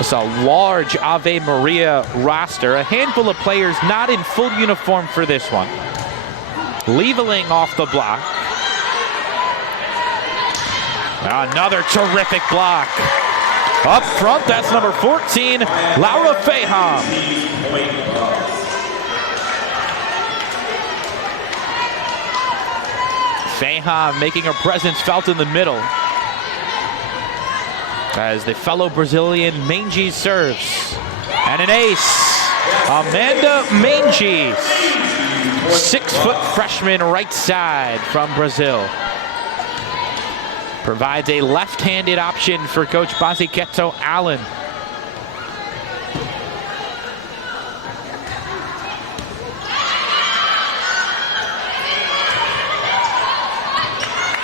It's a large Ave Maria roster. A handful of players not in full uniform for this one. Lieveling off the block. Another terrific block. Up front, that's number 14, Laura Faham. Faham making her presence felt in the middle as the fellow Brazilian Menges serves. And an ace, Amanda Menges, 6-foot freshman right side from Brazil. Provides a left-handed option for Coach Baziketo Allen.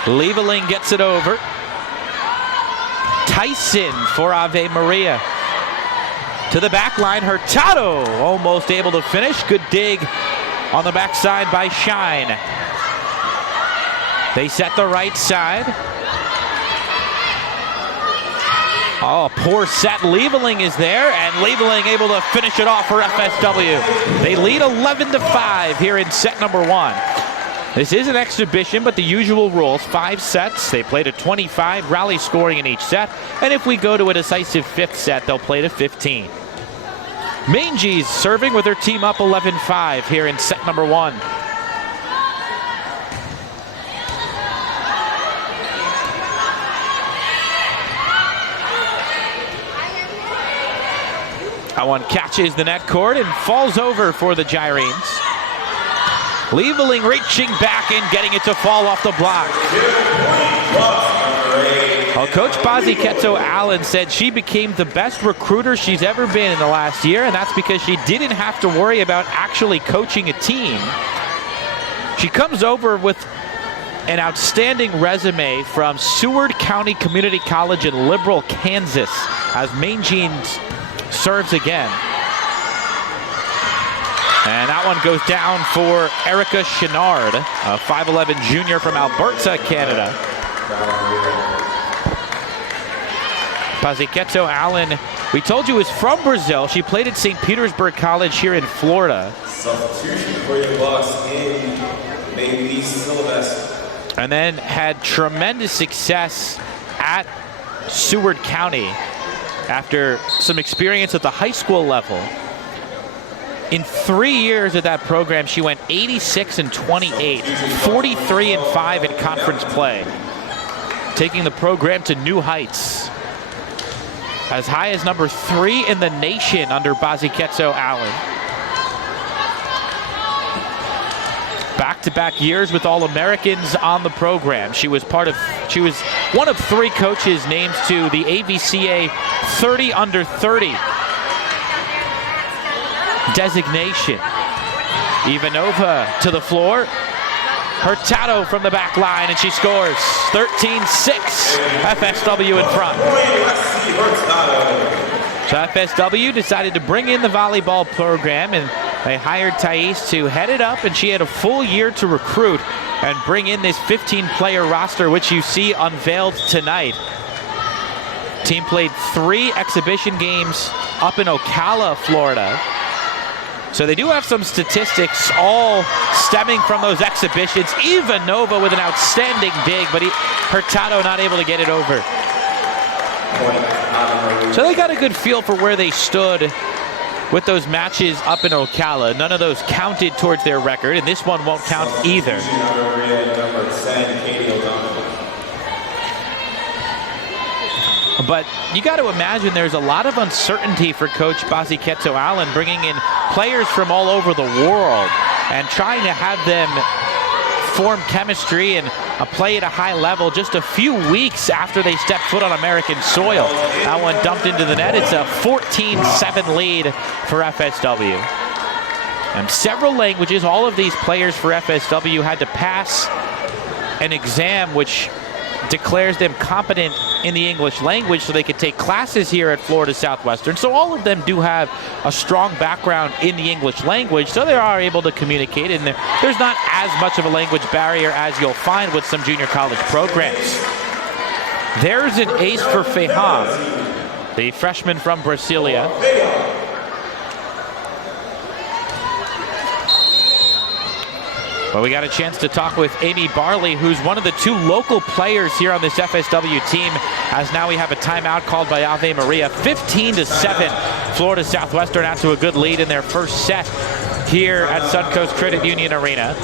Lieveling gets it over. Tyson for Ave Maria. To the back line, Hurtado almost able to finish. Good dig on the backside by Shine. They set the right side. Oh, poor set. Lieveling is there, and Lieveling able to finish it off for FSW. They lead 11-5 here in set number 1. This is an exhibition, but the usual rules, 5 sets. They play to 25, rally scoring in each set. And if we go to a decisive 5th set, they'll play to 15. Menges serving with her team up 11-5 here in set number 1. That one catches the net cord and falls over for the Gyrenes. Lieveling reaching back and getting it to fall off the block. Well, Coach Baziketo Allen said she became the best recruiter she's ever been in the last year, and that's because she didn't have to worry about actually coaching a team. She comes over with an outstanding resume from Seward County Community College in Liberal, Kansas, as Menges serves again. And that one goes down for Erica Chenard, a 5'11 junior from Alberta, Canada. Baziketo Allen, we told you, is from Brazil. She played at St. Petersburg College here in Florida. Substitution for your Bucs in maybe Sylvester. And then had tremendous success at Seward County after some experience at the high school level. In 3 years at that program, she went 86-28, 43-5 in conference play, taking the program to new heights, as high as number 3 in the nation under Baziketo Allen. Back-to-back years with All-Americans on the program. She was one of 3 coaches named to the AVCA 30 under 30 designation. Ivanova to the floor. Hurtado from the back line, and she scores. 13-6. FSW in front. So FSW decided to bring in the volleyball program, and they hired Thais to head it up, and she had a full year to recruit and bring in this 15-player roster, which you see unveiled tonight. Team played 3 exhibition games up in Ocala, Florida. So they do have some statistics all stemming from those exhibitions. Ivanova with an outstanding dig, but Hurtado not able to get it over. So they got a good feel for where they stood with those matches up in Ocala. None of those counted towards their record, and this one won't count either. But you got to imagine there's a lot of uncertainty for Coach Baziketo Allen, bringing in players from all over the world and trying to have them form chemistry and play at a high level just a few weeks after they step foot on American soil. That one dumped into the net. It's a 14-7 lead for FSW. And several languages, all of these players for FSW had to pass an exam which declares them competent in the English language so they could take classes here at Florida Southwestern. So all of them do have a strong background in the English language, so they are able to communicate, and there's not as much of a language barrier as you'll find with some junior college programs. There's an ace for Faham. the freshman from Brasilia. Well, we got a chance to talk with Amy Barley, who's one of the 2 local players here on this FSW team, as now we have a timeout called by Ave Maria. 15-7, Florida Southwestern out to a good lead in their first set here at Suncoast Credit Union Arena.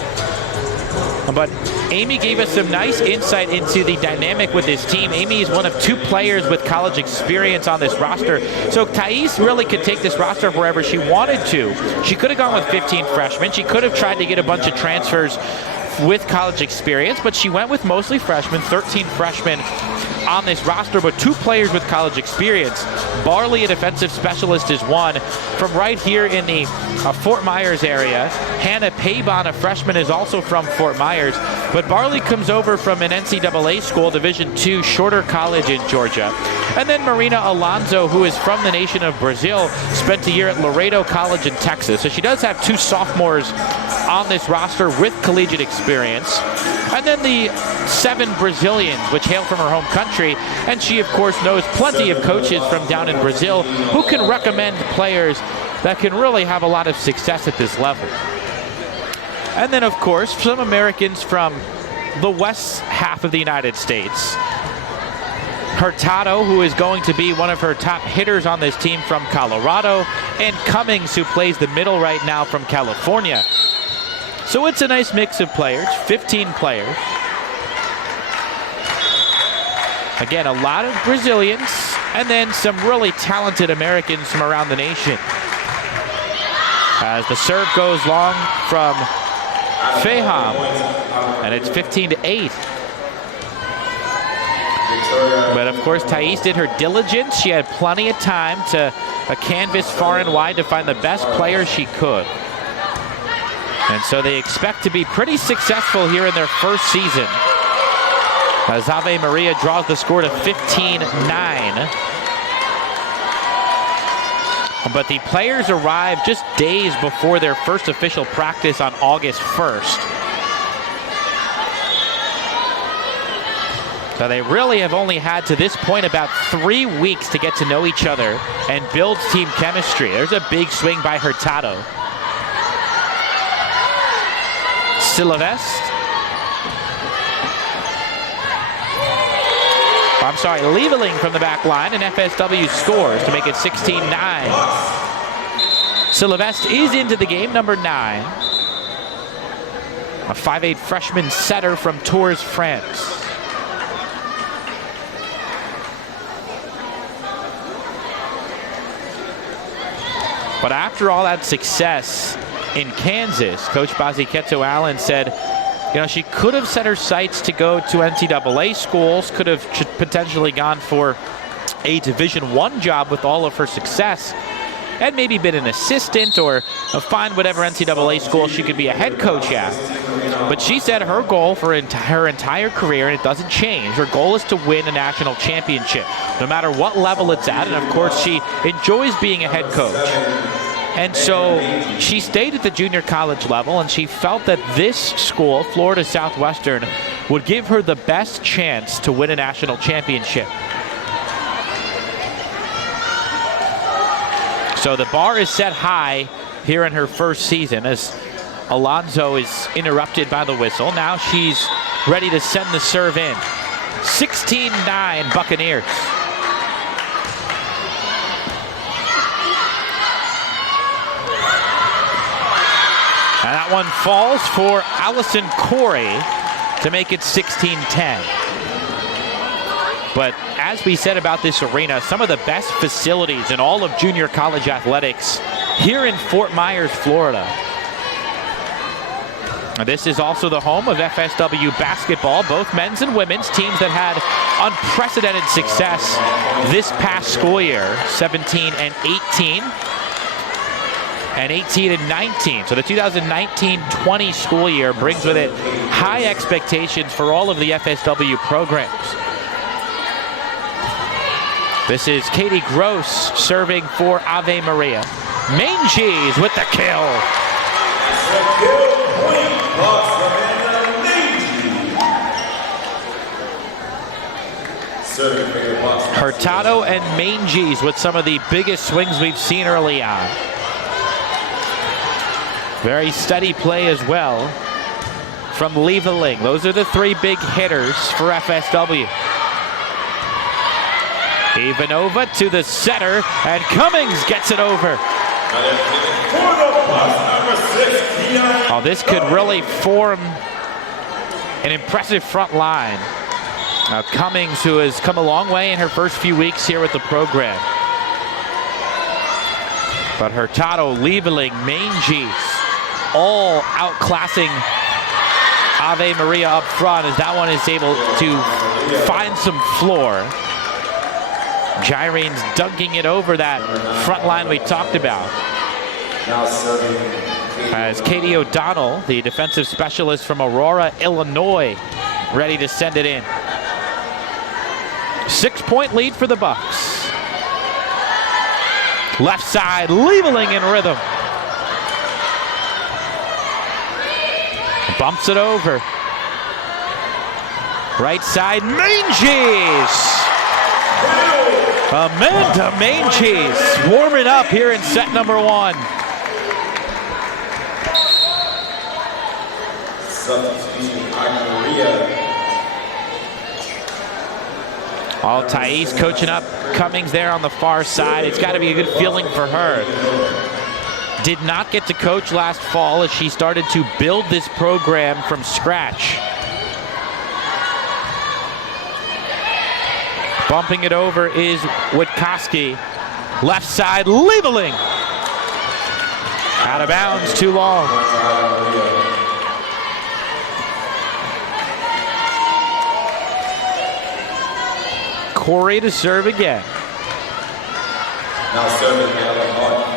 But Amy gave us some nice insight into the dynamic with this team. Amy is one of 2 players with college experience on this roster. So Thais really could take this roster wherever she wanted to. She could have gone with 15 freshmen. She could have tried to get a bunch of transfers with college experience, but she went with mostly freshmen, 13 freshmen on this roster, but 2 players with college experience. Barley, a defensive specialist, is one from right here in the Fort Myers area. Hannah Pabon, a freshman, is also from Fort Myers, but Barley comes over from an NCAA school, Division II Shorter College in Georgia. And then Marina Alonso, who is from the nation of Brazil, spent a year at Laredo College in Texas. So she does have 2 sophomores on this roster with collegiate experience. And then the 7 Brazilians, which hail from her home country. And she, of course, knows plenty of coaches from down in Brazil who can recommend players that can really have a lot of success at this level. And then, of course, some Americans from the west half of the United States. Hurtado, who is going to be one of her top hitters on this team, from Colorado, and Cummings, who plays the middle right now, from California. So it's a nice mix of players, 15 players. Again, a lot of Brazilians, and then some really talented Americans from around the nation. As the serve goes long from Feham, and it's 15-8. But of course, Thais did her diligence. She had plenty of time to canvas far and wide to find the best player she could. And so they expect to be pretty successful here in their first season, as Ave Maria draws the score to 15-9. But the players arrive just days before their first official practice on August 1st. So they really have only had, to this point, about 3 weeks to get to know each other and build team chemistry. There's a big swing by Hurtado. Silvest. I'm sorry, Lieveling from the back line, and FSW scores to make it 16-9. Silvest is into the game, number 9. A 5'8" freshman setter from Tours, France. But after all that success in Kansas, Coach Baziketso Allen said, you know, she could have set her sights to go to NCAA schools, could have potentially gone for a Division I job with all of her success, and maybe been an assistant or find whatever NCAA school she could be a head coach at. But she said her goal for her entire career, and it doesn't change, her goal is to win a national championship, no matter what level it's at. And of course, she enjoys being a head coach. And so she stayed at the junior college level, and she felt that this school, Florida Southwestern, would give her the best chance to win a national championship. So the bar is set high here in her first season, as Alonso is interrupted by the whistle. Now she's ready to send the serve in. 16-9 Buccaneers. And that one falls for Allison Corey to make it 16-10. But as we said about this arena, some of the best facilities in all of junior college athletics here in Fort Myers, Florida. This is also the home of FSW basketball, both men's and women's teams that had unprecedented success this past school year, 17-18. And 18 and 19. So the 2019-20 school year brings with it high expectations for all of the FSW programs. This is Katie Gross serving for Ave Maria. Manges with the kill. Hurtado and Manges with some of the biggest swings we've seen early on. Very steady play as well from Lieveling. Those are the three big hitters for FSW. Ivanova to the center, and Cummings gets it over. Oh, this could really form an impressive front line. Cummings, who has come a long way in her first few weeks here with the program. But Hurtado, Lieveling, Manges, all outclassing Ave Maria up front as that one is able to find some floor. Gyrene's dunking it over that front line we talked about. As Katie O'Donnell, the defensive specialist from Aurora, Illinois, ready to send it in. 6-point lead for the Bucs. Left side, Lieveling in rhythm. Bumps it over. Right side, Manges. Amanda Manges warming up here in set number 1. All Thais coaching up Cummings there on the far side. It's got to be a good feeling for her. Did not get to coach last fall as she started to build this program from scratch. Bumping it over is Witkowski. Left side, Lieveling. Out of bounds, too long. Corey to serve again. Now serving Ellen Hart.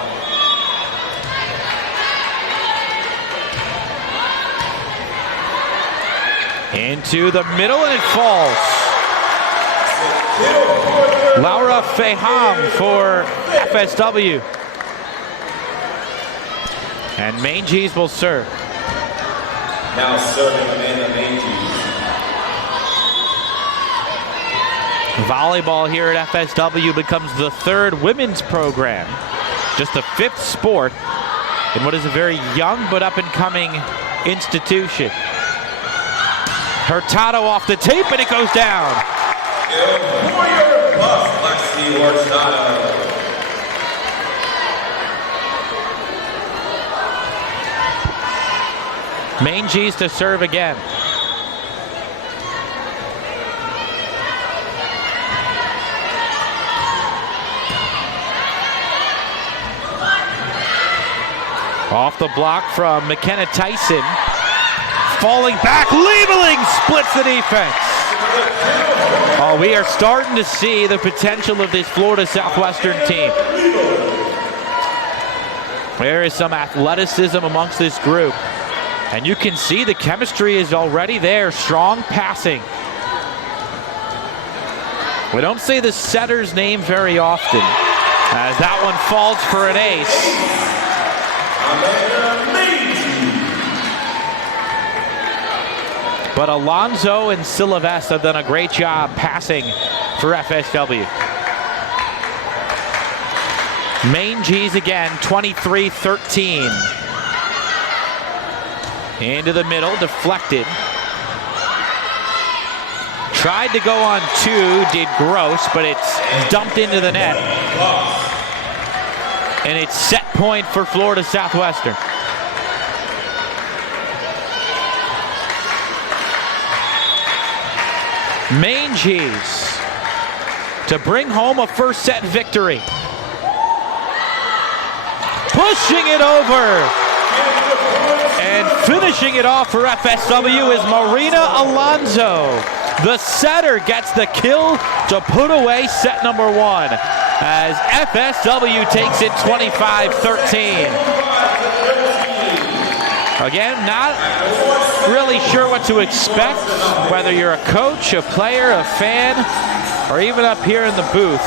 Into the middle and it falls. Laura Faham for FSW. And Manges will serve. Now serving Amanda Manges. Volleyball here at FSW becomes the 3rd women's program. Just the 5th sport in what is a very young but up-and-coming institution. Hurtado off the tape and it goes down. Manges to serve again. Off the block from McKenna Tyson. Falling back, Lieveling splits the defense. Oh, we are starting to see the potential of this Florida Southwestern team. There is some athleticism amongst this group. And you can see the chemistry is already there. Strong passing. We don't say the setter's name very often, as that one falls for an ace. But Alonzo and Silvestre have done a great job passing for FSW. Manges again, 23-13. Into the middle, deflected. Tried to go on 2, did gross, but it's dumped into the net. And it's set point for Florida Southwestern. Manges to bring home a first set victory. Pushing it over. And finishing it off for FSW is Marina Alonso. The setter gets the kill to put away set number 1 as FSW takes it 25-13. Again, not really sure what to expect, whether you're a coach, a player, a fan, or even up here in the booth.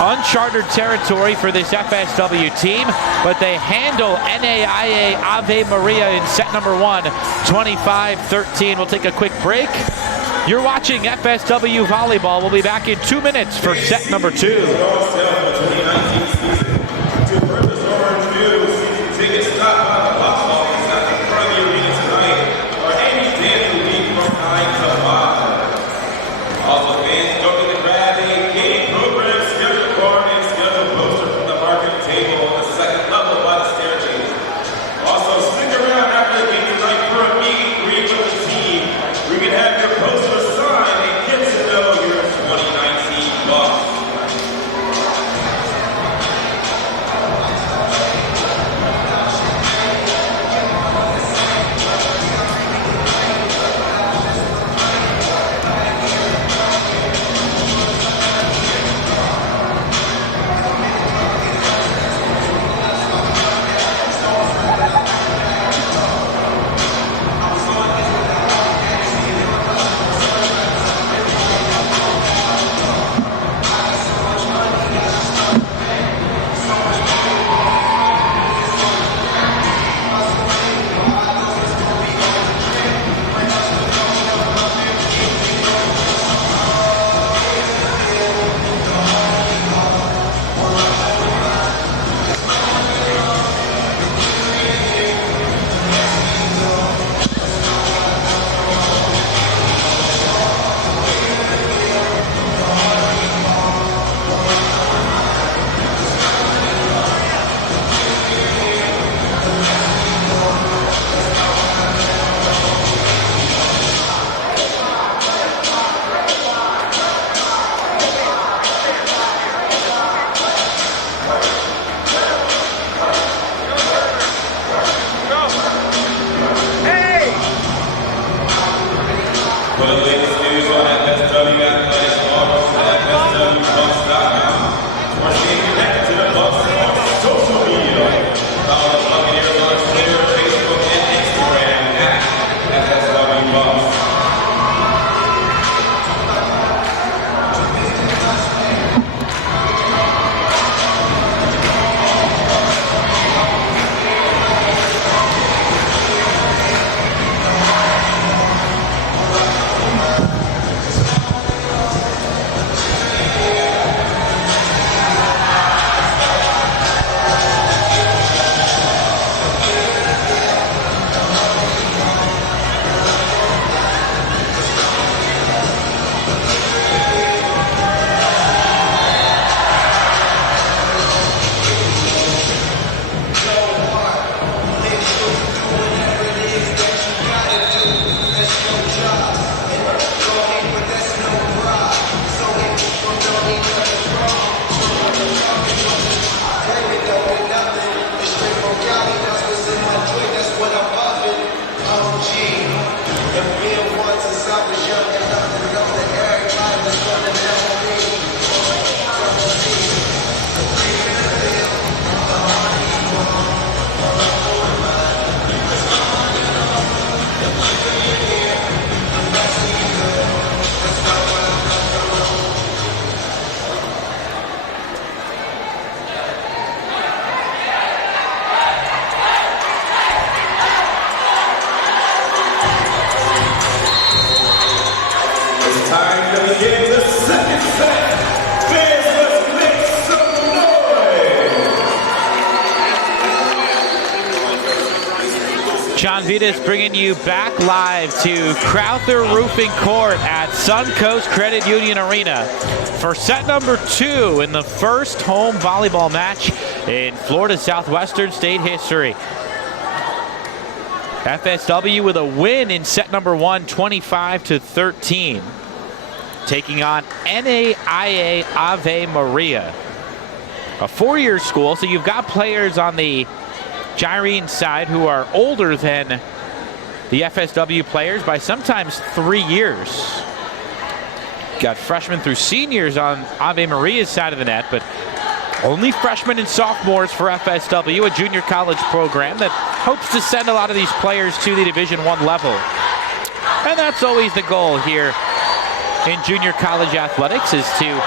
Uncharted territory for this FSW team, but they handle NAIA Ave Maria in set number 1, 25-13. We'll take a quick break You're watching FSW Volleyball. We'll be back in 2 minutes for set number 2. For the latest news on FSW athletics, log on to FSWBucs.com or stay connected to the Bucs on social media. Follow the Buccaneers on Twitter, Facebook, and Instagram at FSWBucs. Time to begin the second set. Fans, let's make some noise. John Vitas bringing you back live to Crowther Roofing Court at Suncoast Credit Union Arena for set number 2 in the first home volleyball match in Florida Southwestern state history. FSW with a win in set number 1, 25-13. Taking on NAIA Ave Maria, a 4-year school. So you've got players on the Gyrene side who are older than the FSW players by sometimes 3 years. Got freshmen through seniors on Ave Maria's side of the net, but only freshmen and sophomores for FSW, a junior college program that hopes to send a lot of these players to the Division I level. And that's always the goal here in junior college athletics, is to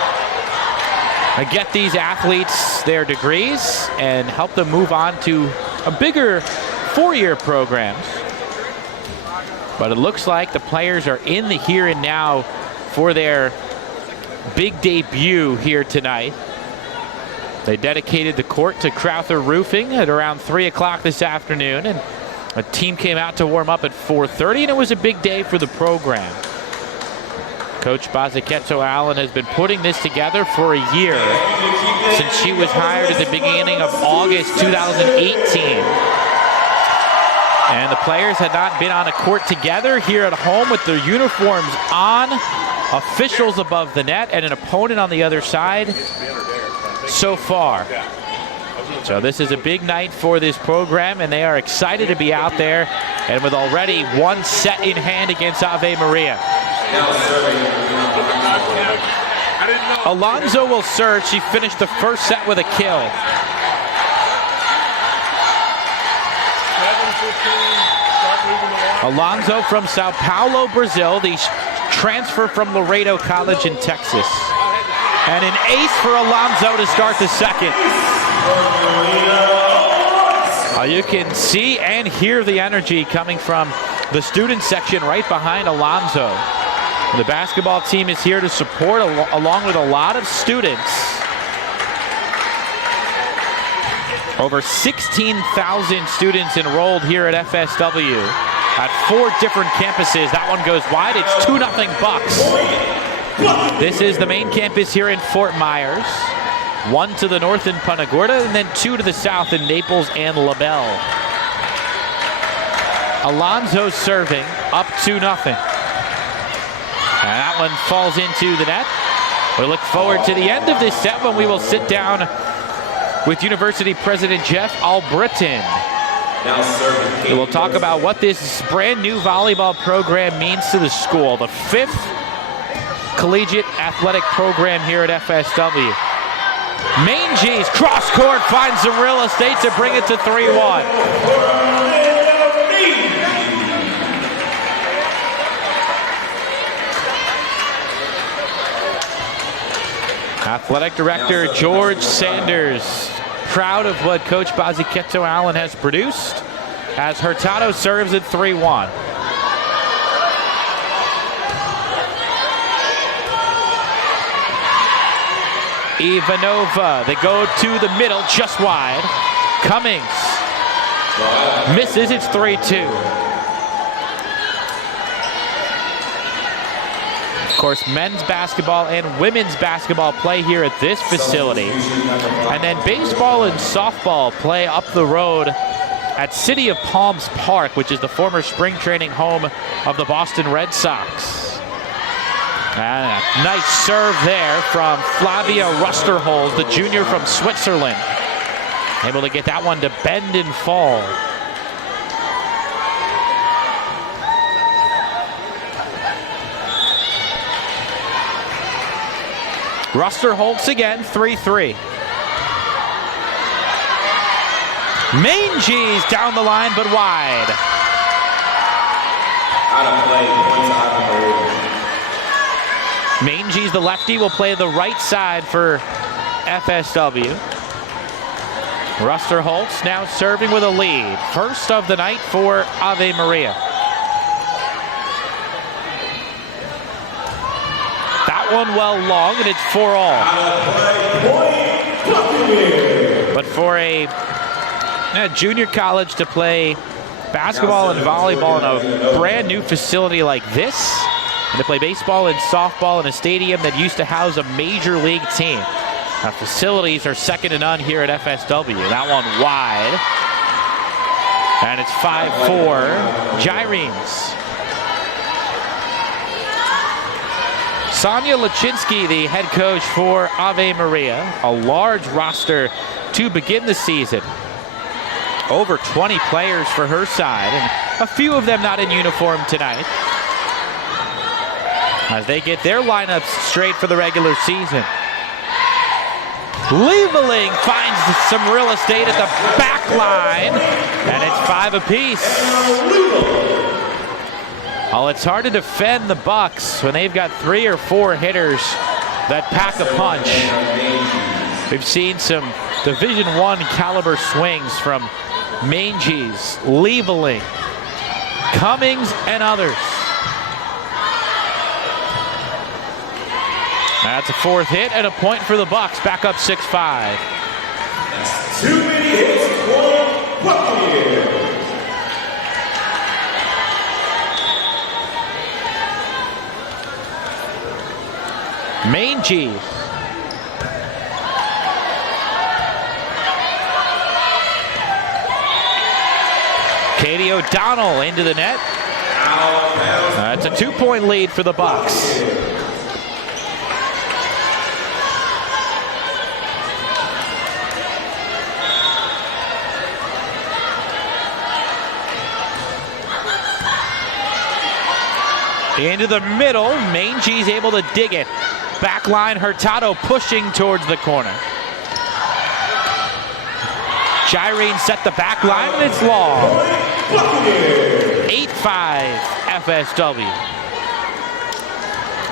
get these athletes their degrees and help them move on to a bigger 4-year programs. But it looks like the players are in the here and now for their big debut here tonight. They dedicated the court to Crowther Roofing at around 3 o'clock this afternoon, and a team came out to warm up at 4:30, and it was a big day for the program. Coach Baziketso Allen has been putting this together for a year, since she was hired at the beginning of August 2018. And the players had not been on a court together here at home with their uniforms on, officials above the net, and an opponent on the other side so far. So this is a big night for this program, and they are excited to be out there, and with already one set in hand against Ave Maria. Alonzo will serve. She finished the first set with a kill. Alonzo from Sao Paulo, Brazil, the transfer from Laredo College in Texas. And an ace for Alonzo to start the second. You can see and hear the energy coming from the student section right behind Alonzo. The basketball team is here to support along with a lot of students. Over 16,000 students enrolled here at FSW at 4 different campuses. That one goes wide. It's 2-0 Bucs. This is the main campus here in Fort Myers. 1 to the north in Punta Gorda, and then 2 to the south in Naples and LaBelle. Alonzo serving, up 2-0. And that one falls into the net. We look forward to the end of this set when we will sit down with University President Jeff Albritton. We will talk about what this brand new volleyball program means to the school, the 5th collegiate athletic program here at FSW. Manges cross court finds some real estate to bring it to 3-1. Athletic Director George Sanders, proud of what Coach Baziketso Allen has produced as Hurtado serves at 3-1. Ivanova, they go to the middle, just wide. Cummings misses, it's 3-2. Of course, men's basketball and women's basketball play here at this facility. And then baseball and softball play up the road at City of Palms Park, which is the former spring training home of the Boston Red Sox. And a nice serve there from Flavia Rusterholz, the junior from Switzerland. Able to get that one to bend and fall. Rusterholz again, 3-3. Manges down the line, but wide. Out of play, points out of play. Manges, the lefty, will play the right side for FSW. Rusterholz now serving with a lead. First of the night for Ave Maria. That one well long, and it's 4-all. But for a junior college to play basketball and volleyball in a brand new facility like this, and to play baseball and softball in a stadium that used to house a major league team. Our facilities are second to none here at FSW. That one wide. And it's 5-4 Gyrenes. Sonia Lachinsky, the head coach for Ave Maria. A large roster to begin the season. Over 20 players for her side, and a few of them not in uniform tonight, as they get their lineups straight for the regular season. Lieveling finds some real estate at the back line, and it's 5 apiece. Oh, it's hard to defend the Bucs when they've got 3 or 4 hitters that pack a punch. We've seen some Division I caliber swings from Manges, Lieveling, Cummings and others. That's a 4th hit and a point for the Bucs. Back up 6-5. Too many hits for Buccaneers. Mangy. Katie O'Donnell into the net. That's a 2-point lead for the Bucs. Into the middle, Mangy's able to dig it. Backline, Hurtado pushing towards the corner. Gyrene set the back line, and it's long. 8-5 FSW.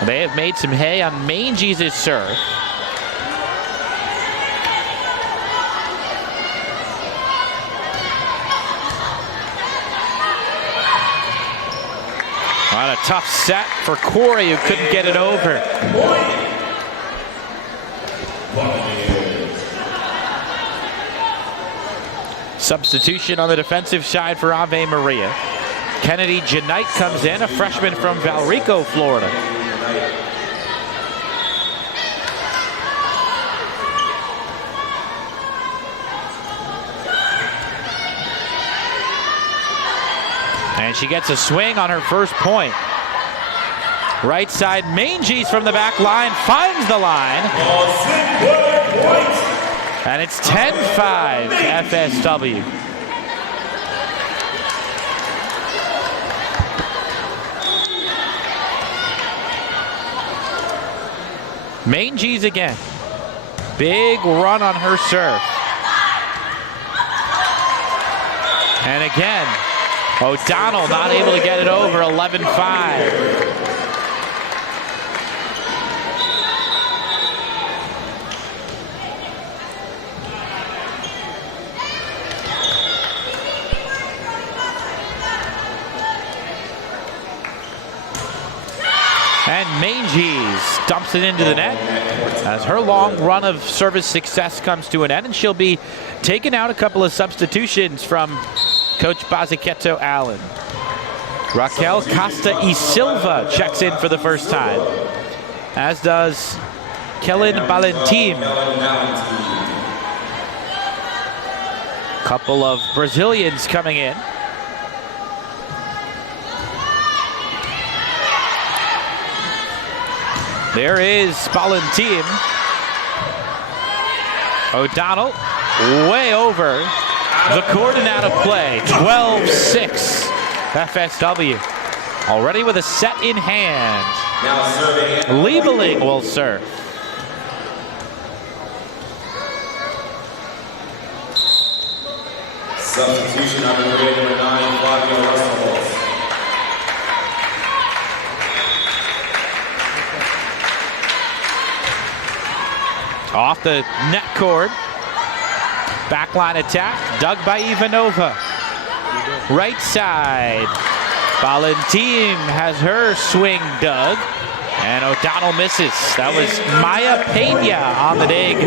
They have made some hay on Mangy's serve. On a tough set for Corey, who couldn't get it over. Substitution on the defensive side for Ave Maria. Kennedy Janite comes in, a freshman from Valrico, Florida. And she gets a swing on her first point. Right side, Mangy's from the back line, finds the line. And it's 10-5 FSW. Mangy's again. Big run on her serve. And again, O'Donnell not able to get it over, 11-5. And Mangy's dumps it into the net as her long run of service success comes to an end, and she'll be taking out a couple of substitutions from Coach Basiketto Allen. Raquel Costa y Silva checks in for the first time, as does Kellen Valentim. Couple of Brazilians coming in. There is Valentim. O'Donnell way over the court and out of play. 12-6 FSW. Already with a set in hand. Liebeling will serve. Substitution on the way, number 9, Flavio Russell. Off the net cord. Backline attack, dug by Ivanova. Right side. Valentim has her swing dug. And O'Donnell misses. That was Maya Pena on the dig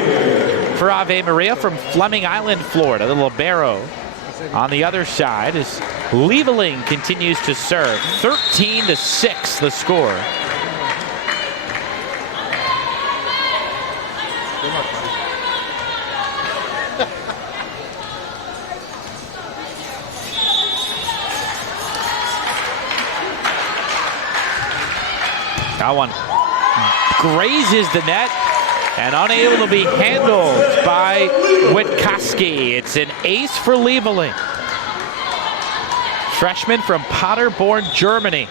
for Ave Maria from Fleming Island, Florida. The libero on the other side as Liebeling continues to serve. 13-6 the score. That one grazes the net and unable to be handled by Witkowski. It's an ace for Liebeling. Freshman from Paderborn, Germany.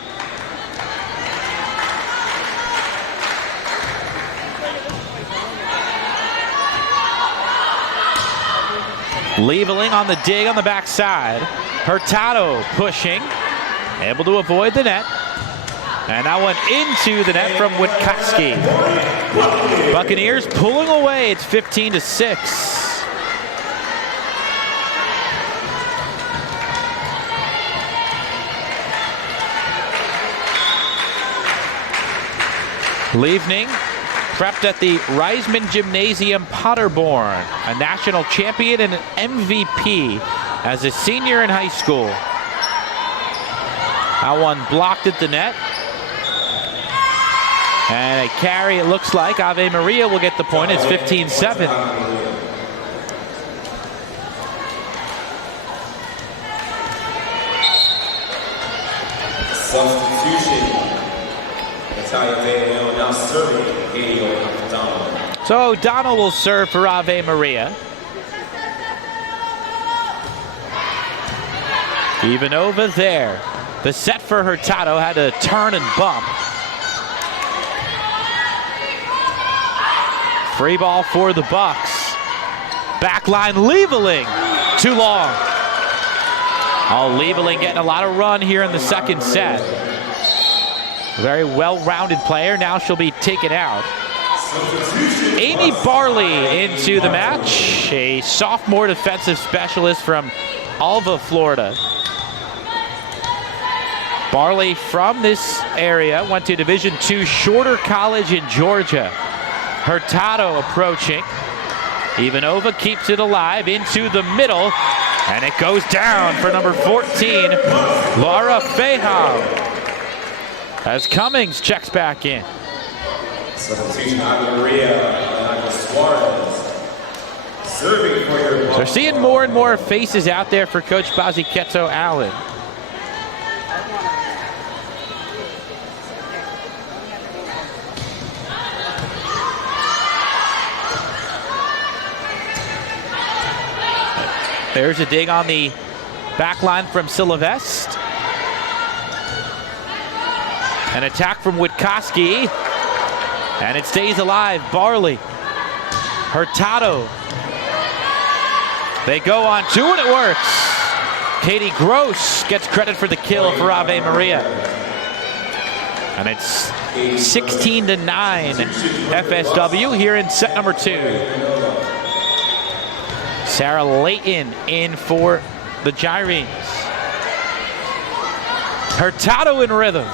Liebeling on the dig on the backside. Hurtado pushing, able to avoid the net. And that one into the net from Witkowski. Buccaneers pulling away. It's 15-6. Leavning prepped at the Reisman Gymnasium Paderborn, a national champion and an MVP as a senior in high school. That one blocked at the net. And a carry, it looks like. Ave Maria will get the point. It's 15-7. Substitution. Natalia Vale now serving Gail O'Donnell. So O'Donnell will serve for Ave Maria. Even over there. The set for Hurtado had to turn and bump. Free ball for the Bucs. Backline Lieveling. Too long. Oh, Lieveling getting a lot of run here in the second set. Very well-rounded player. Now she'll be taken out. Amy Barley into the match. A sophomore defensive specialist from Alva, Florida. Barley from this area went to Division II Shorter College in Georgia. Hurtado approaching. Ivanova keeps it alive into the middle, and it goes down for number 14, Laura Fehau, as Cummings checks back in. Substitution Maria Suarez. Serving for your So we're seeing more and more faces out there for Coach Baziketo Allen. There's a dig on the back line from Silvest. An attack from Witkowski. And it stays alive. Barley. Hurtado. They go on two and it works. Katie Gross gets credit for the kill for Ave Maria. And it's 16-9 FSW here in set number 2. Sarah Layton in for the Gyrenes. Hurtado in rhythm.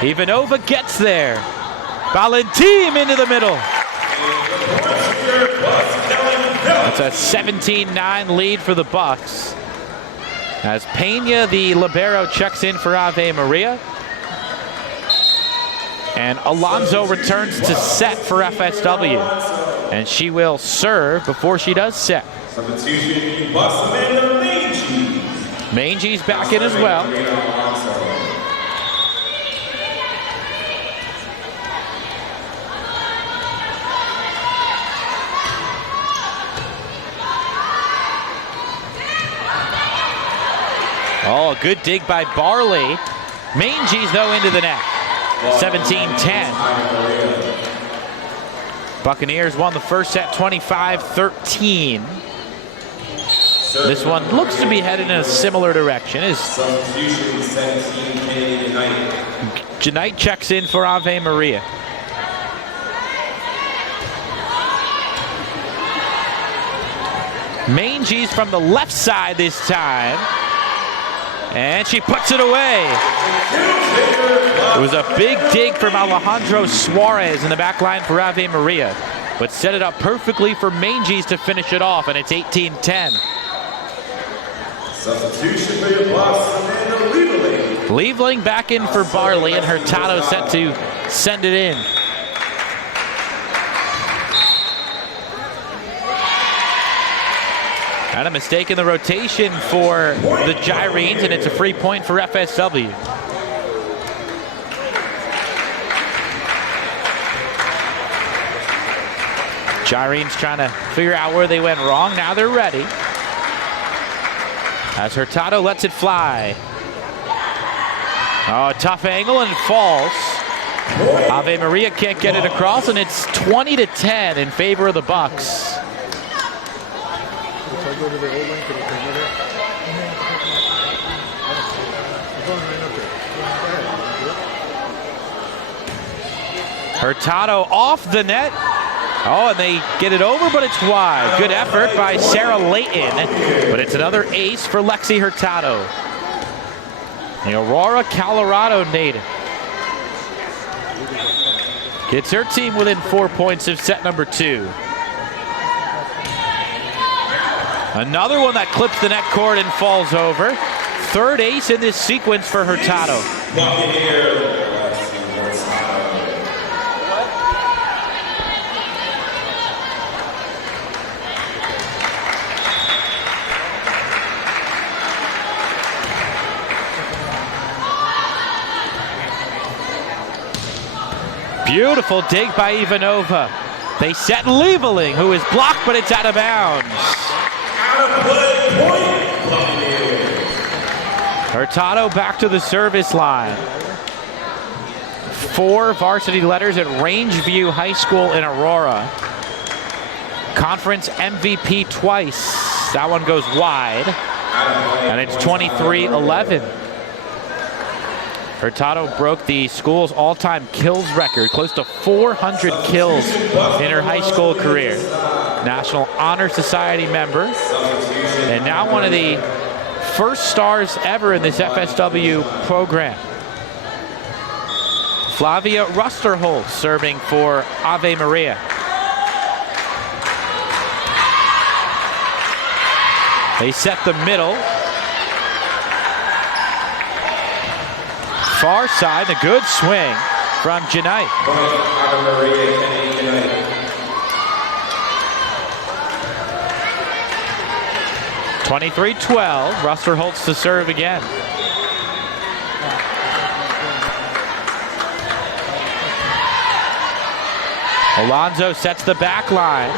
Ivanova gets there. Valentim into the middle. That's a 17-9 lead for the Bucs. As Pena, the libero, checks in for Ave Maria. And Alonso returns to set for FSW. And she will serve before she does set. Mangy's back in as well. Oh, a good dig by Barley. Mangy's, though, into the net. 17-10. Buccaneers won the first set 25-13. This one looks to be headed in a similar direction. As Janite checks in for Ave Maria. Mangy's from the left side this time. And she puts it away. It was a big dig from Alejandro Suarez in the back line for Ave Maria, but set it up perfectly for Mangy's to finish it off, and it's 18-10. Substitution for your Bucs, Amanda Lieveling. Lieveling back in for Barley, and Hurtado set to send it in. And a mistake in the rotation for the Gyrenes, and it's a free point for FSW. Gyrenes trying to figure out where they went wrong. Now they're ready. As Hurtado lets it fly. Oh, tough angle and it falls. Ave Maria can't get it across, and it's 20-10 in favor of the Bucs. Hurtado off the net. Oh, and they get it over, but it's wide. Good effort by Sarah Layton, but it's another ace for Lexi Hurtado. The Aurora, Colorado native. Gets her team within 4 points of set number 2. Another one that clips the net cord and falls over. Third ace in this sequence for Hurtado. Beautiful dig by Ivanova. They set Liebeling, who is blocked, but it's out of bounds. Hurtado back to the service line. 4 varsity letters at Rangeview High School in Aurora. Conference MVP twice. That one goes wide. And it's 23-11. Hurtado broke the school's all-time kills record, close to 400 kills in her high school career. National Honor Society member, and now one of the first stars ever in this FSW program. Flavia Rusterholz serving for Ave Maria. They set the middle. Far side, a good swing from Janite. 23-12, Rusterholz to serve again. Alonso sets the back line.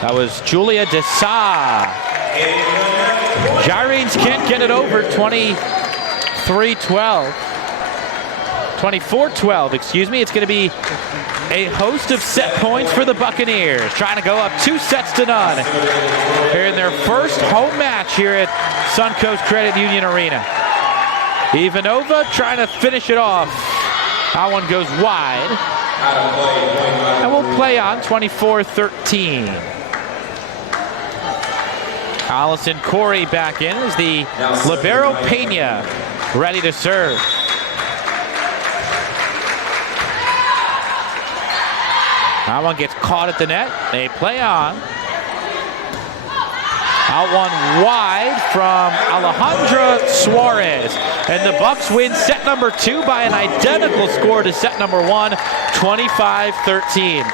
That was Julia Dessau. Gyrenes can't get it over. 24-12, excuse me. It's going to be a host of set points for the Buccaneers, trying to go up 2-0 here in their first home match here at Suncoast Credit Union Arena. Ivanova trying to finish it off. That one goes wide. And we'll play on 24-13. Allison Corey back in as the libero Pena ready to serve. That one gets caught at the net. They play on. Out one wide from Alejandra Suarez. And the Bucs win set number 2 by an identical score to set number 1, 25-13.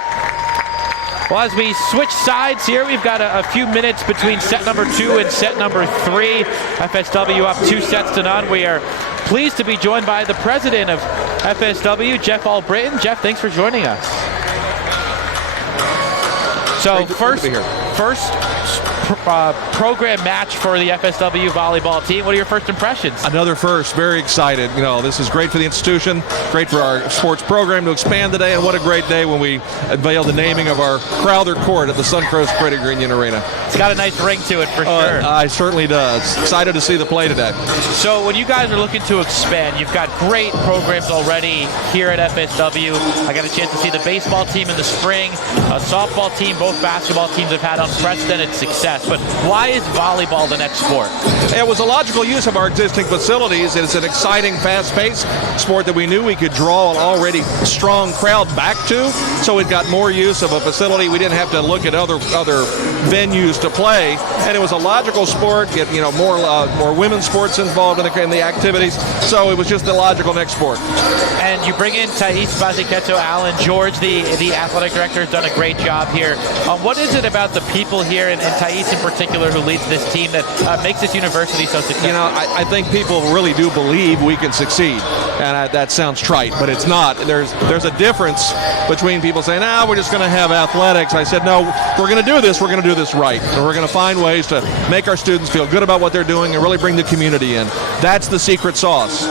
Well, as we switch sides here, we've got a few minutes between set number 2 and set number 3. FSW up 2-0. We are pleased to be joined by the president of FSW, Jeff Albritton. Jeff, thanks for joining us. So first program match for the FSW volleyball team. What are your first impressions? Another first. Very excited. You know, this is great for the institution, great for our sports program to expand today, and what a great day when we unveiled the naming of our Crowther Court at the Suncoast Credit Union Arena. It's got a nice ring to it for sure. It certainly does. Excited to see the play today. So when you guys are looking to expand, you've got great programs already here at FSW. I got a chance to see the baseball team in the spring, a softball team. Both basketball teams have had unprecedented success. But why is volleyball the next sport? It was a logical use of our existing facilities. It's an exciting, fast-paced sport that we knew we could draw an already strong crowd back to. So it got more use of a facility. We didn't have to look at other venues to play, and it was a logical sport. Get more women's sports involved in the activities. So it was just the logical next sport. And you bring in Thais Baziqueto-Allen. George, the athletic director, has done a great job here. What is it about the people here, and Thais in particular, who leads this team, that makes this university so successful? You know, I think people really do believe we can succeed, and that sounds trite, but it's not. There's a difference between people saying, we're just going to have athletics. I said, no, we're going to do this. We're going to do this right, and we're going to find ways to make our students feel good about what they're doing and really bring the community in. That's the secret sauce.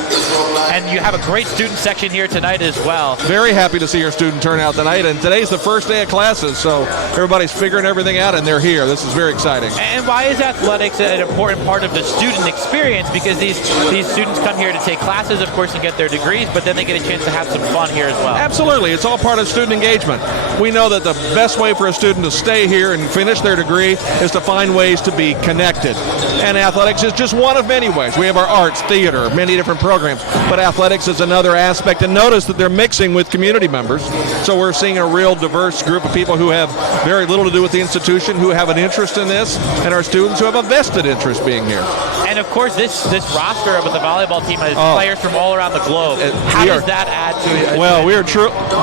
And you have a great student section here tonight as well. Very happy to see your student turnout tonight, and today's the first day of classes, so everybody's figuring everything out, and they're here. This is very exciting. And why is athletics an important part of the student experience? Because these students come here to take classes, of course, and get their degrees, but then they get a chance to have some fun here as well. Absolutely. It's all part of student engagement. We know that the best way for a student to stay here and finish their degree is to find ways to be connected. And athletics is just one of many ways. We have our arts, theater, many different programs, but athletics is another aspect. And notice that they're mixing with community members. So we're seeing a real diverse group of people who have very little to do with the institution, who have an interest in this, and our students who have a vested interest being here. And of course, this roster of the volleyball team has players from all around the globe. How does that add to it? Well, we are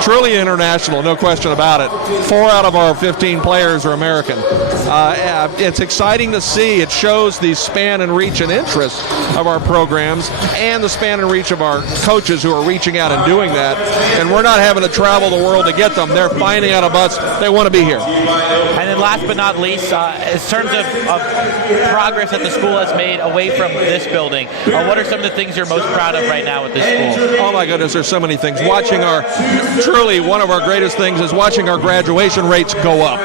truly international, no question about it. 4 out of our 15 players are American. It's exciting to see. It shows the span and reach and interest of our programs and the span and reach of our coaches who are reaching out and doing that. And we're not having to travel the world to get them. They're finding out of us. They want to be here. And then last but not least, in terms of progress that the school has made away from this building, what are some of the things you're most proud of right now with this school? Oh my goodness, there's so many things. Truly one of our greatest things is watching our graduation rates go up.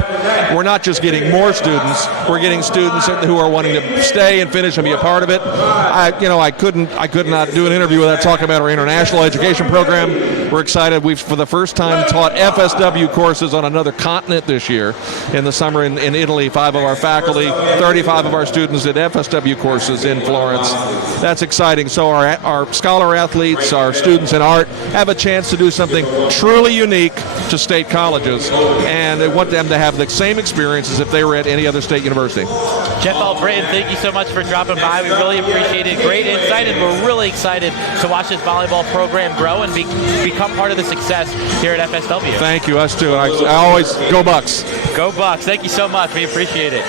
We're not just getting more students, we're getting students who are wanting to stay and finish and be a part of it. I could not do an interview without talking about our international education program. We're excited. We've, for the first time, taught FSW courses on another continent this year. In the summer in Italy, 5 of our faculty, 35 of our students did FSW courses in Florence. That's exciting. So our scholar athletes, our students in art, have a chance to do something truly unique to state colleges, and they want them to have the same experience as if they were at any other state university. Jeff Britton, thank you so much for dropping by. We really appreciate it. Great insight, and we're really excited to watch this volleyball program grow and become part of the success here at FSW. Thank you, us too. I always go Bucs. Go Bucs. Thank you so much. We appreciate it.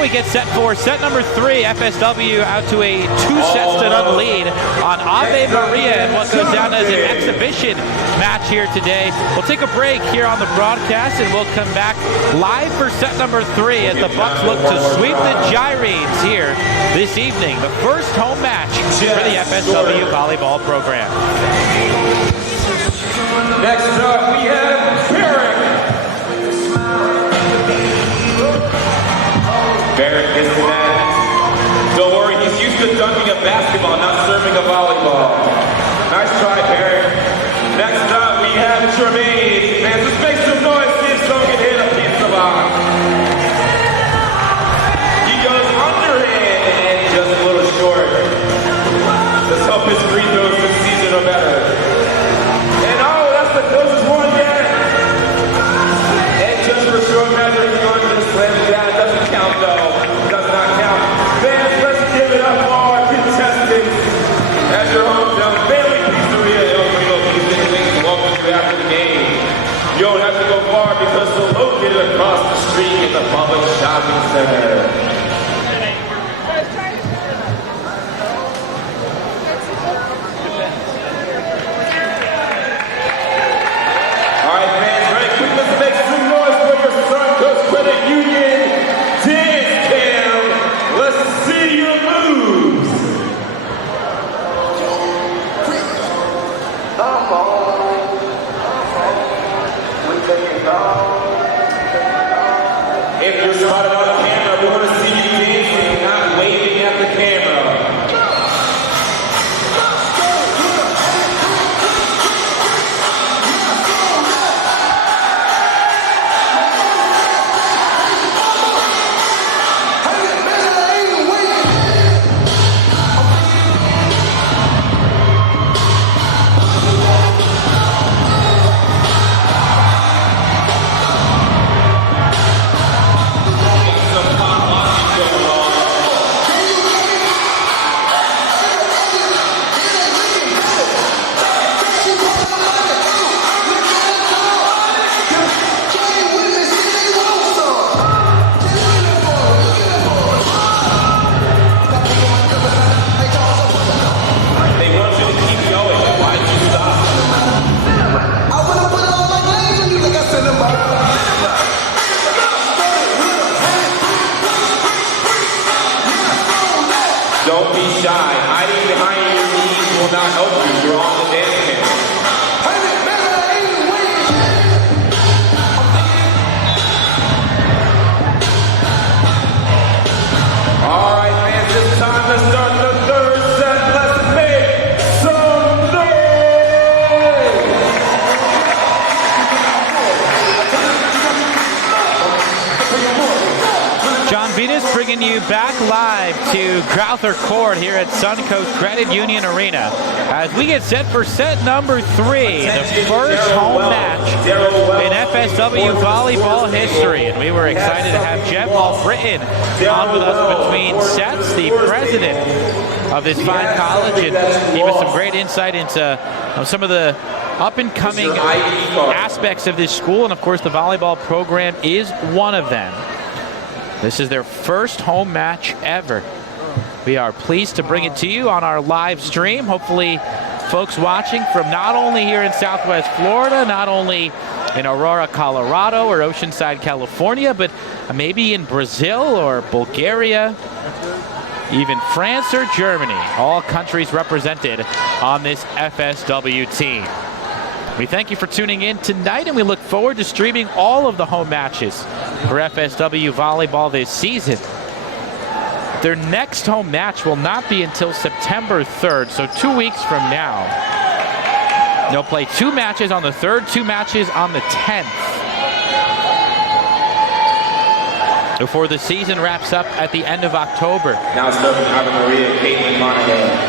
We get set for set number 3. FSW out to a 2-set-to-none lead on Ave Maria in what goes down as an exhibition match here today. We'll take a break here on the broadcast, and we'll come back live for set number 3 as the Bucs look to sweep the Gyrenes here this evening. The first home match for the FSW volleyball program. Next up, we have Barrett gets the net. Don't worry, he's used to dunking a basketball, not serving a volleyball. Nice try, Barrett. Next up, we have Tremaine. Man, just make some noise, see if someone can hit him against the box. He goes underhand and just a little short. Let's hope his free throws this season are better. And that's the closest one yet. And just for short measure, he's going to slam it down. It doesn't count though. Does not count. Fans, let's give it up for our contestants at your hometown family pizzeria, El Grino Pizza Wings. Welcome you after the game. You don't have to go far because we're located across the street in the public shopping center. If you're spotted on camera, we want to see bringing you back live to Crowther Court here at Suncoast Credit Union Arena as we get set for set number 3, the first home match in FSW volleyball history. And we were excited to have Jeff Albritton on with us between sets, the president of this fine college, and gave us some great insight into some of the up-and-coming aspects of this school, and of course the volleyball program is one of them. This is their first home match ever. We are pleased to bring it to you on our live stream. Hopefully folks watching from not only here in Southwest Florida, not only in Aurora, Colorado, or Oceanside, California, but maybe in Brazil or Bulgaria, even France or Germany. All countries represented on this FSW team. We thank you for tuning in tonight, and we look forward to streaming all of the home matches for FSW volleyball this season. Their next home match will not be until September 3rd, so 2 weeks from now. They'll play 2 matches on the 3rd, 2 matches on the 10th, before the season wraps up at the end of October. Now serving Ave Maria, Caitlin Monahan.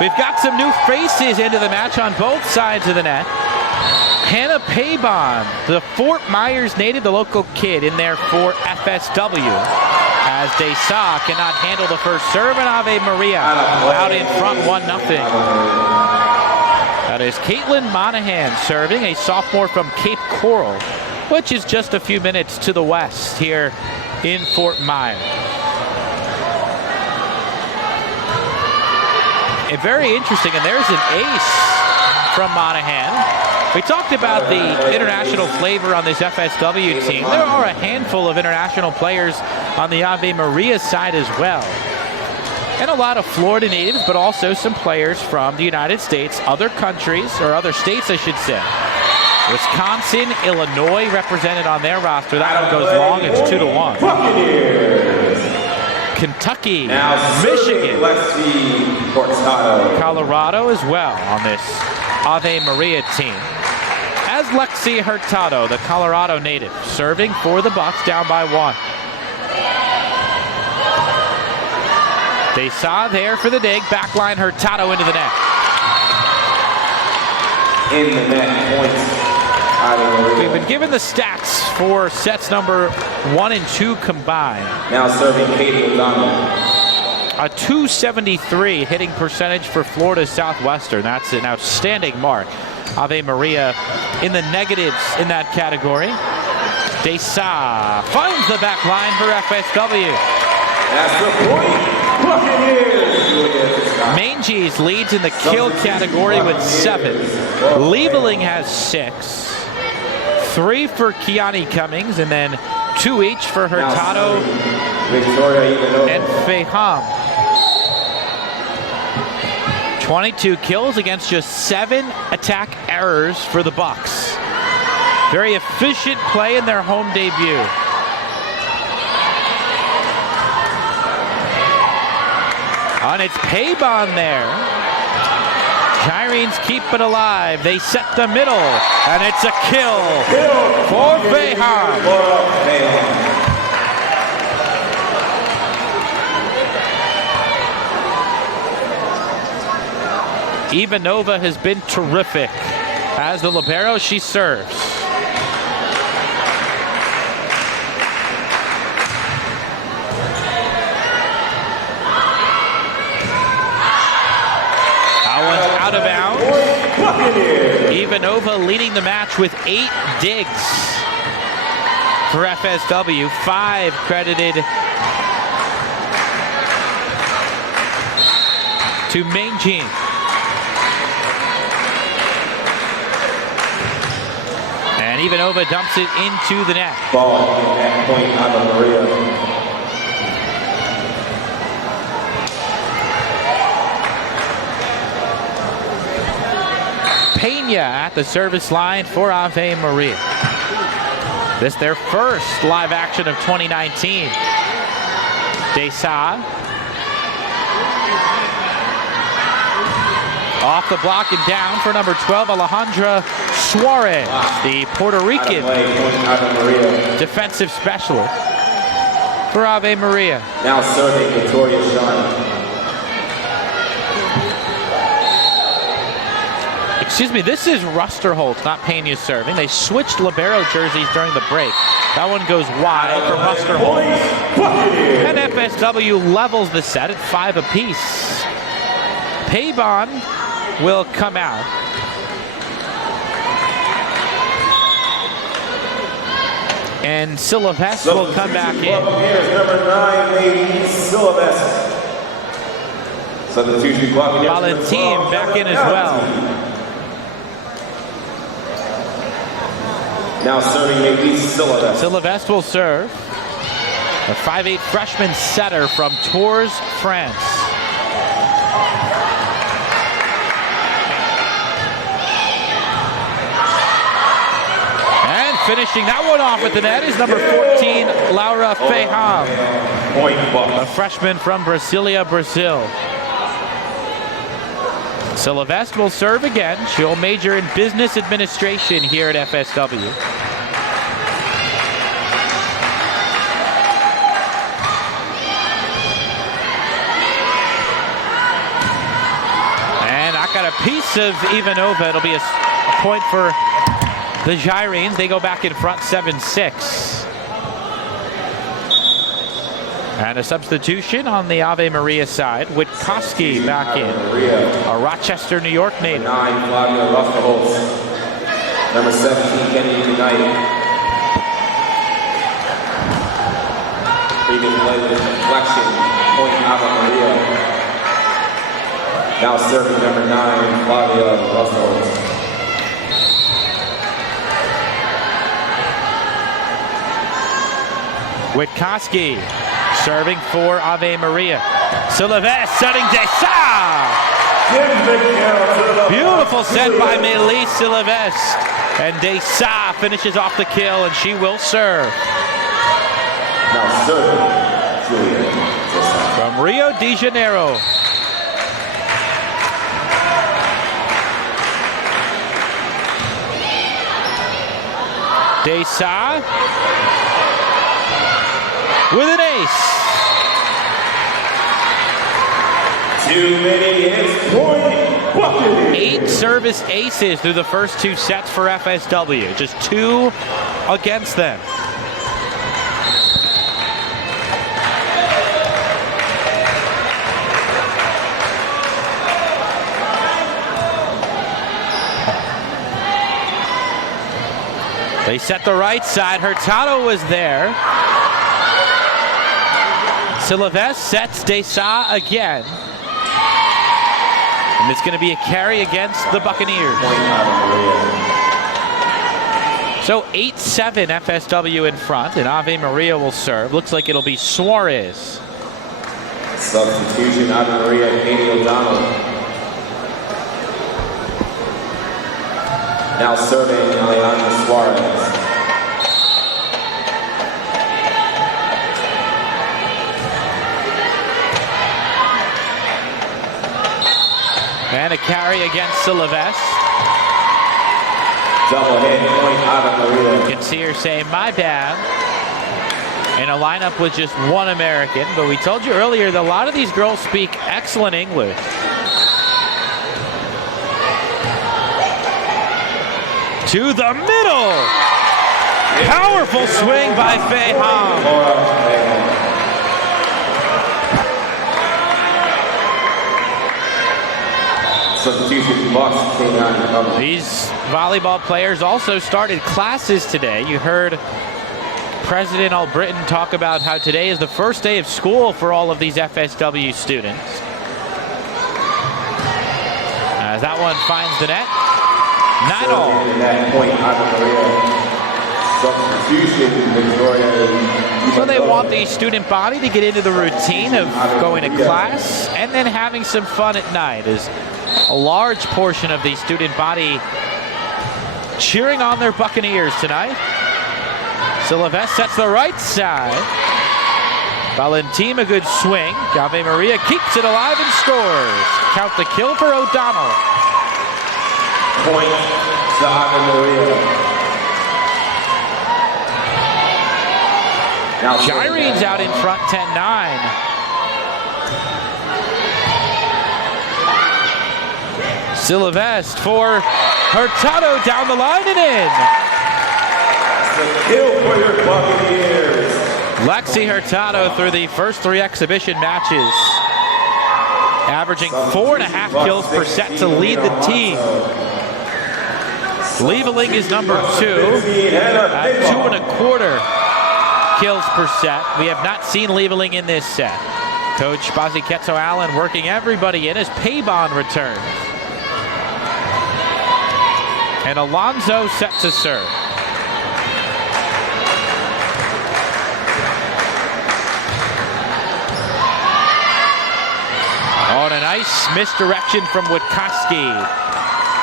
We've got some new faces into the match on both sides of the net. Hannah Paybon, the Fort Myers native, the local kid, in there for FSW. As Desa cannot handle the first serve, and Ave Maria out in front 1-0. That is Caitlin Monahan serving, a sophomore from Cape Coral, which is just a few minutes to the west here in Fort Myers. Very interesting, and there's an ace from Monahan. We talked about the international flavor on this FSW team. There are a handful of international players on the Ave Maria side as well. And a lot of Florida natives, but also some players from the United States, other countries, or other states I should say. Wisconsin, Illinois represented on their roster. That one goes long, it's 2-1. Kentucky, Michigan, Colorado as well on this Ave Maria team. As Lexi Hurtado, the Colorado native, serving for the Bucs, down by 1. Desa there for the dig, backline Hurtado into the net. In the net, points. We've been given the stats for sets number 1 and 2 combined. Now serving Katie O'Donnell. A .273 hitting percentage for Florida Southwestern. That's an outstanding mark. Ave Maria in the negatives in that category. Desa finds the back line for FSW. That's the point. Manges leads in the kill category with 7. Liebeling has 6. 3 for Kiani Cummings, and then 2 each for Hurtado and Feham. 22 kills against just 7 attack errors for the Bucs. Very efficient play in their home debut. And it's Paybon there. Gyrenes keep it alive. They set the middle, and it's a kill for Feham. Ivanova has been terrific. As the libero, she serves. Out of bounds. Ivanova leading the match with 8 digs for FSW. 5 credited to Mingjin. And Ivanova dumps it into the net. Ball at point, Ave Maria. Pena at the service line for Ave Maria. This their first live action of 2019. Desa off the block and down for number 12, Alejandra Suarez, the Puerto Rican defensive specialist. for Ave Maria. Now serving Victoria Shawnee. Excuse me, this is Rusterholtz, not Pena serving. They switched libero jerseys during the break. That one goes wide for Rusterholtz. And FSW levels the set at 5 apiece. Pavon will come out. And Sylvester will come back in. Number 9, ladies, Sylvester. Substitution clock. Valentin back in as well. Now serving ladies, Sylvester. Sylvester will serve. A 5'8" freshman setter from Tours, France. And finishing that one off at the net is number 14, Laura Feham, a freshman from Brasilia, Brazil. Sylvester will serve again. She'll major in business administration here at FSW. And I got a piece of Ivanova. It'll be a point for the Gyrenes. They go back in front 7-6. And a substitution on the Ave Maria side. Witkowski back in. A Rochester, New York native. 9, Flavia Rusterholtz. Number 17, Kennedy United. Previous play with deflection. Point Ave Maria. Now serving number 9, Flavia Rusterholtz. Witkowski serving for Ave Maria. Sylvester setting Dessau. Beautiful set by Melise Sylvester. And Dessau finishes off the kill, and she will serve. Now serving Julia. From Rio de Janeiro. Dessau with an ace. Too many hits, point, bucket. 8 service aces through the first 2 sets for FSW. Just 2 against them. They set the right side. Hurtado was there. Sylvester sets Dessau again. And it's going to be a carry against the Buccaneers. So 8-7 FSW in front, and Ave Maria will serve. Looks like it'll be Suarez. Substitution, Ave Maria, Katie O'Donnell. Now serving Aliana Suarez. And a carry against Sylvester. Double hit, point Ave Maria. You can see her saying, my bad. In a lineup with just 1 American. But we told you earlier that a lot of these girls speak excellent English. To the middle. Powerful swing by Feham. Substitution, Bucs, K9. These volleyball players also started classes today. You heard President Albritton talk about how today is the first day of school for all of these FSW students. As that one finds the net. 9-all. So they want the student body to get into the routine of going to class and then having some fun at night. As a large portion of the student body cheering on their Buccaneers tonight. Sylvester sets the right side. Valentin, a good swing. Ave Maria keeps it alive and scores. Count the kill for O'Donnell. Point to Ave Maria. Gyrene's out in front, 10-9. Silvestre for Hurtado down the line and in. The kill for your Buccaneers. Lexi Hurtado through the first 3 exhibition matches, averaging 4.5 kills per set to lead the team. Lieveling is number 2 at 2.25 kills per set. We have not seen Lieveling in this set. Coach Baziketso Allen working everybody in as Paybon returns. And Alonso set to serve. Oh, and a nice misdirection from Witkowski.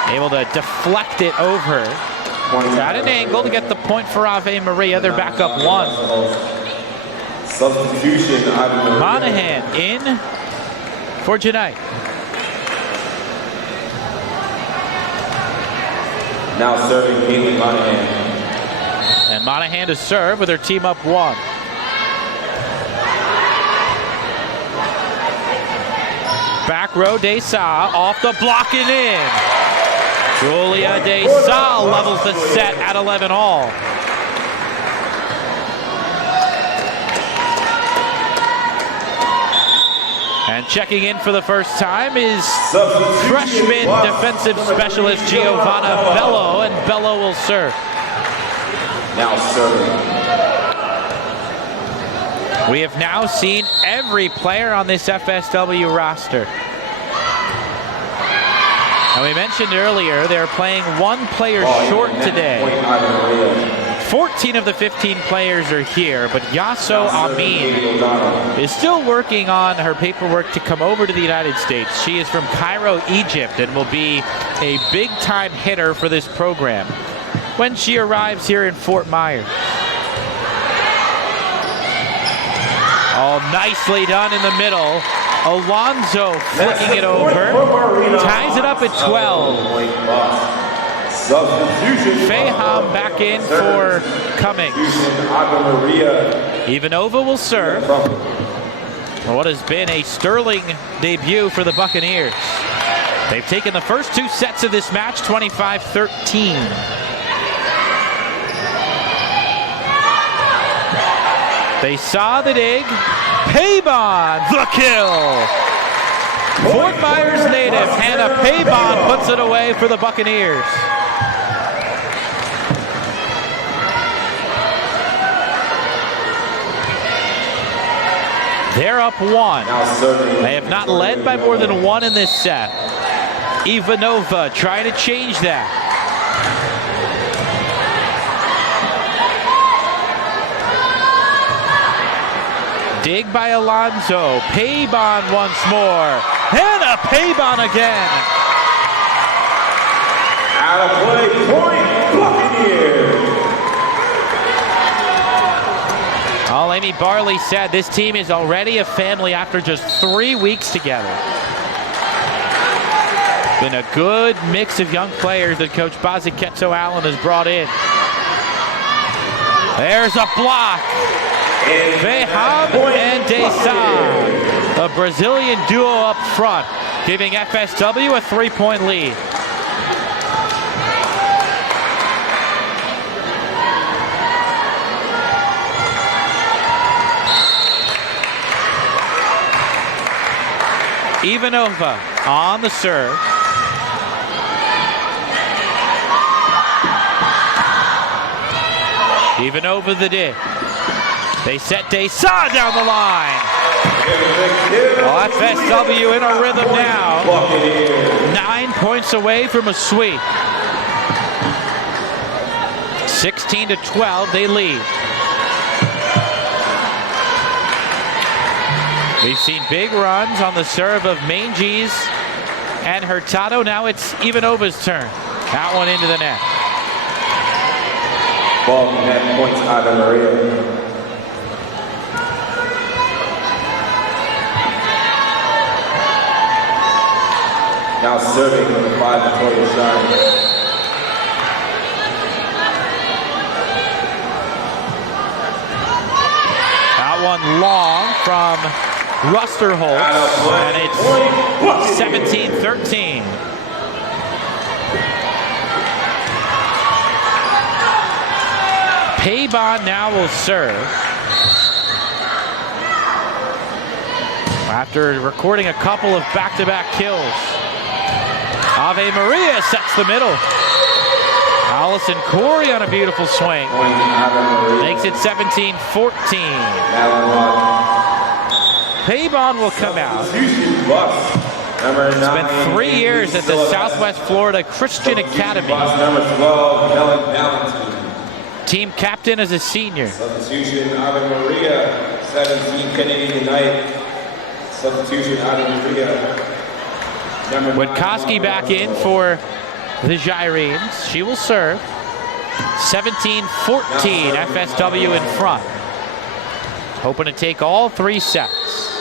Able to deflect it over. At an angle to get the point for Ave Maria. They're back up 1. Substitution. Monahan in for Janite. Now serving Caitlin Monahan. And Monahan to serve with her team up 1. Back row, Desa off the block and in. Julia Desa levels the set at 11 all. And checking in for the first time is freshman defensive specialist Giovanna Bello, and Bello will serve. Now serving. We have now seen every player on this FSW roster. And we mentioned earlier they're playing 1 player short today. 14 of the 15 players are here, but Yasso Amin is still working on her paperwork to come over to the United States. She is from Cairo, Egypt, and will be a big-time hitter for this program when she arrives here in Fort Myers. All maybe done in the middle. Alonso flicking it over. Ties it up at 12. Faham back in for Cummings. Ivanova will serve. What has been a sterling debut for the Buccaneers. They've taken the first 2 sets of this match, 25-13. They saw the dig. Paybon, the kill. Fort Myers native Hannah Paybon puts it away for the Buccaneers. They're up 1. They have not led by more than 1 in this set. Ivanova trying to change that. Dig by Alonso. Paybon once more. Hannah Paybon again. Out of play, point, Buccaneers. All Amy Barley said, this team is already a family after just 3 weeks together. Been a good mix of young players that Coach Baziketso Allen has brought in. There's a block. Vehab and Desa, a Brazilian duo up front, giving FSW a 3-point lead. Ivanova on the serve. Ivanova the dig. They set Desa down the line. Well, FSW in a rhythm now. 9 points away from a sweep. 16-12, they lead. We've seen big runs on the serve of Manges and Hurtado. Now it's Ivanova's turn. That one into the net. Ball net points Ave Maria. Now serving with the 5 Victoria Shine. one long from Rusterholtz, and it's 17-13. Paybon now will serve. After recording a couple of back-to-back kills. Ave Maria sets the middle. Allison Corey on a beautiful swing. Makes it 17-14. Paybon will come out. Spent 3 years at the Southwest Florida Christian Academy. Team captain as a senior. Substitution, Ave Maria, 17 Kennedy tonight. Substitution, Ave Maria. Witkowski back in for the Gyrenes. She will serve. 17-14, FSW in front. Hoping to take all 3 sets.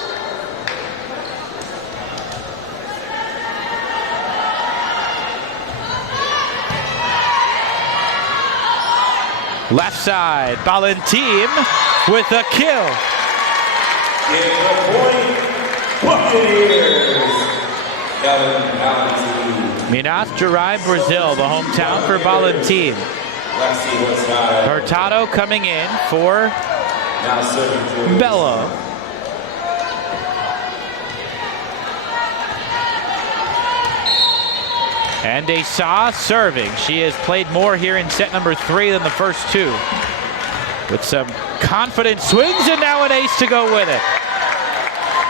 Left side, Valentin with a kill. Minas Gerais, Brazil, the hometown for Valentin. Hurtado coming in for Bello. And Desai serving. She has played more here in set number 3 than the first 2. With some confident swings and now an ace to go with it.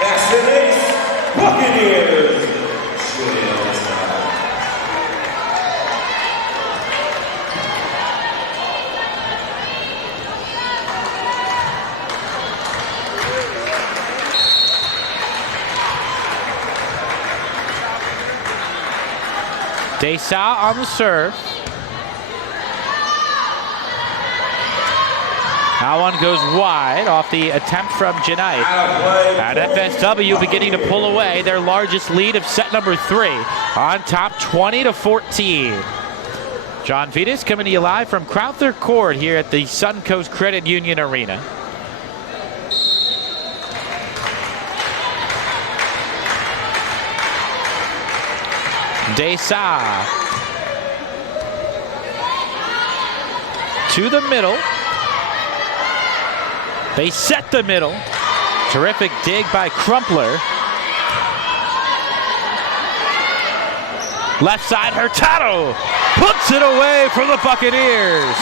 That's an ace. Buccaneers. Desai on the serve. That one goes wide off the attempt from Janite. And FSW beginning to pull away their largest lead of set number 3. On top 20-14. John Vitas coming to you live from Crowther Court here at the Suncoast Credit Union Arena. Desai to the middle. They set the middle. Terrific dig by Crumpler. Left side, Hurtado puts it away from the Buccaneers.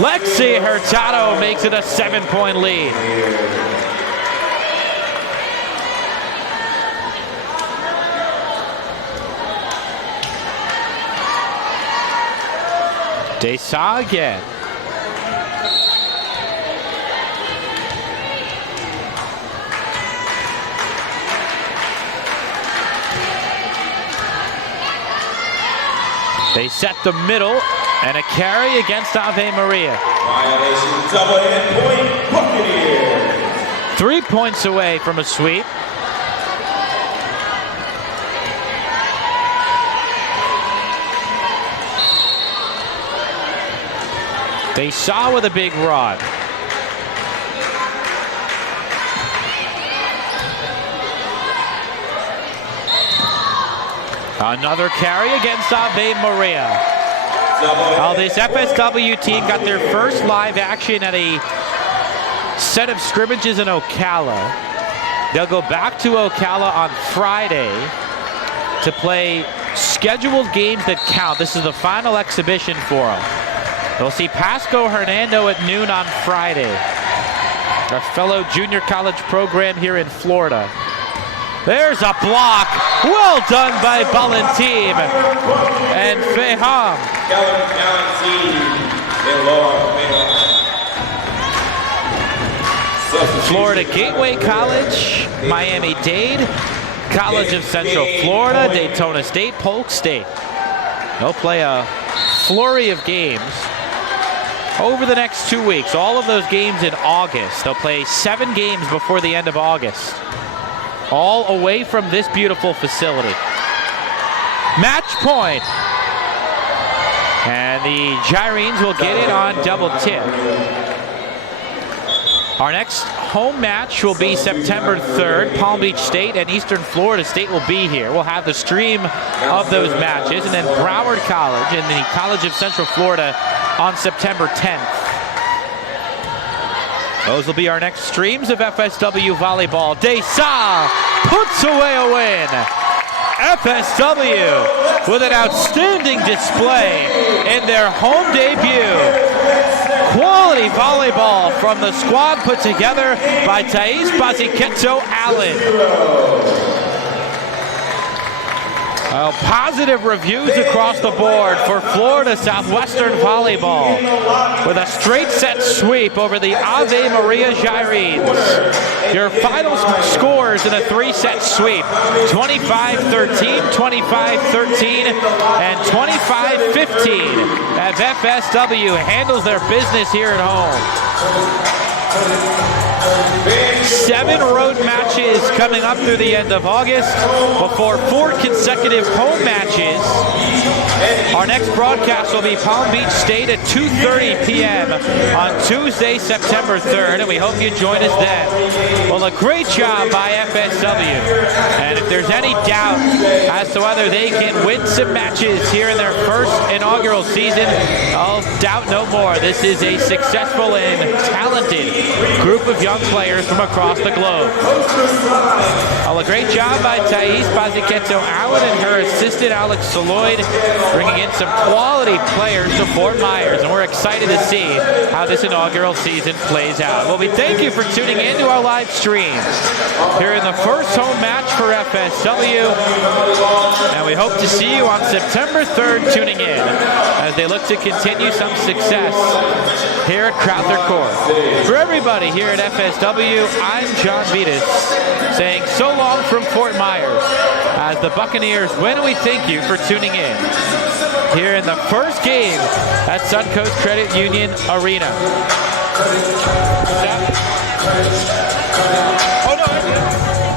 Lexi Hurtado makes it a 7-point lead. Desai again. They set the middle and a carry against Ave Maria. Violation, double hand point, Buccaneers. 3 points away from a sweep. They saw with a big rod. Another carry against Ave Maria. Well, this FSW team got their first live action at a set of scrimmages in Ocala. They'll go back to Ocala on Friday to play scheduled games that count. This is the final exhibition for them. They'll see Pasco Hernando at noon on Friday. Our fellow junior college program here in Florida. There's a block. Well done by Valentin and Feham. Florida Gateway College, Miami-Dade, College of Central Florida, Daytona State, Polk State. They'll play a flurry of games over the next 2 weeks. All of those games in August. They'll play 7 games before the end of August. All away from this beautiful facility. Match point. And the Gyrenes will get it on double tip. Our next home match will be September 3rd. Palm Beach State and Eastern Florida State will be here. We'll have the stream of those matches. And then Broward College and the College of Central Florida on September 10th. Those will be our next streams of FSW Volleyball. Desa puts away a win. FSW with an outstanding display in their home debut. Quality volleyball from the squad put together by Thais Baziketo Allen. Positive reviews across the board for Florida Southwestern Volleyball with a straight set sweep over the Ave Maria Gyrenes. Your final scores in a 3-set sweep: 25-13, 25-13, and 25-15 as FSW handles their business here at home. 7 road matches coming up through the end of August before 4 consecutive home matches. Our next broadcast will be Palm Beach State at 2:30 p.m. on Tuesday, September 3rd, and we hope you join us then. Well, a great job by FSW, and if there's any doubt as to whether they can win some matches here in their first inaugural season, I'll doubt no more. This is a successful and talented group of young players from across the globe. Well, a great job by Thais Baziketo Allen and her assistant Alex Saloyd, bringing in some quality players to Fort Myers, and we're excited to see how this inaugural season plays out. Well, we thank you for tuning in to our live stream here in the first home match for FSW, and we hope to see you on September 3rd tuning in as they look to continue some success here at Crowther Court. For everybody here at FSW, I'm John Vitas saying so long from Fort Myers as the Buccaneers win. We thank you for tuning in here in the first game at Suncoast Credit Union Arena. Oh, no.